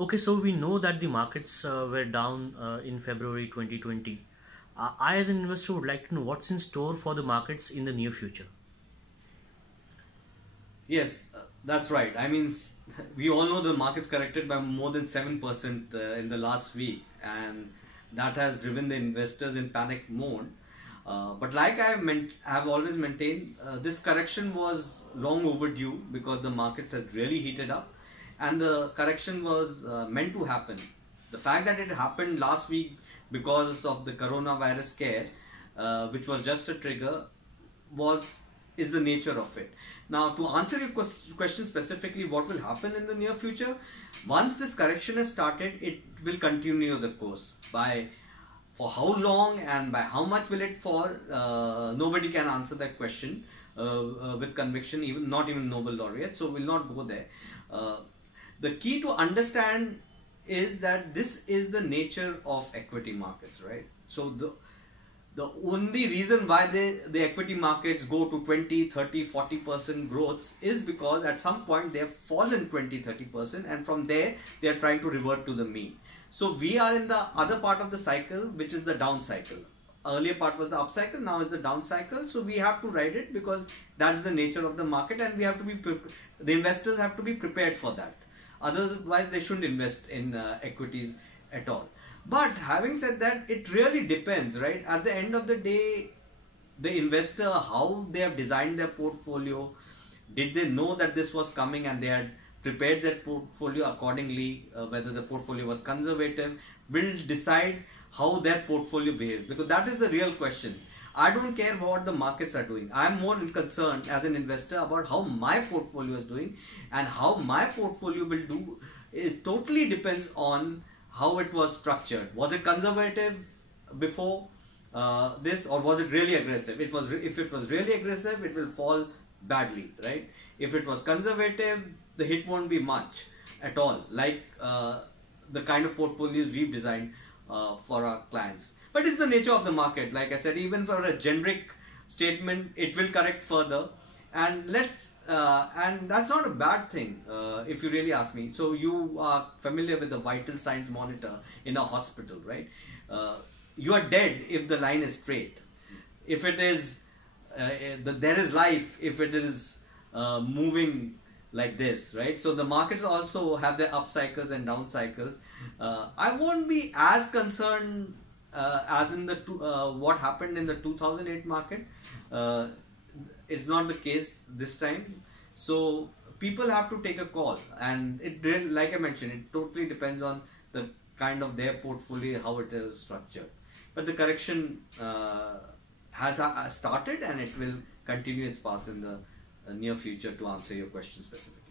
Okay, so we know that the markets were down in February 2020. I, as an investor, would like to know what's in store for the markets in the near future. Yes, that's right. I mean, we all know the markets corrected by more than 7% in the last week, and that has driven the investors in panic mode. But like have always maintained, this correction was long overdue because the markets had really heated up, and the correction was meant to happen. The fact that it happened last week because of the coronavirus scare, which was just a trigger, was is the nature of it. Now, to answer your question specifically, what will happen in the near future? Once this correction has started, it will continue the course. For how long and by how much will it fall? Nobody can answer that question with conviction, even not even Nobel laureates. So we'll not go there. The key to understand is that this is the nature of equity markets, right? So the only reason why the equity markets go to 20, 30, 40% growths is because at some point they have fallen 20, 30%, and from there they are trying to revert to the mean. So we are in the other part of the cycle, which is the down cycle. Earlier part was the up cycle, now is the down cycle. So we have to ride it because that's the nature of the market, and we have to be the investors have to be prepared for that. Otherwise, they shouldn't invest in equities at all. But having said that, it really depends, right? At the end of the day, the investor, how they have designed their portfolio, did they know that this was coming and they had prepared their portfolio accordingly, whether the portfolio was conservative, will decide how their portfolio behaves, because that is the real question. I don't care what the markets are doing. I'm more concerned as an investor about how my portfolio is doing, and how my portfolio will do. It totally depends on how it was structured. Was it conservative before this, or was it really aggressive? If it was really aggressive, it will fall badly, right? If it was conservative, the hit won't be much at all, like the kind of portfolios we've designed for our clients. But it's the nature of the market. Like I said, even for a generic statement, it will correct further, and and that's not a bad thing if you really ask me. So you are familiar with the vital signs monitor in a hospital, right? You are dead if the line is straight. If it is there is life if it is moving like this, right? So the markets also have their up cycles and down cycles. I won't be as concerned as in the what happened in the 2008 market. It's not the case this time. So people have to take a call, and it really, like I mentioned, it totally depends on the kind of their portfolio, how it is structured. But the correction has started, and it will continue its path in the near future, to answer your question specifically.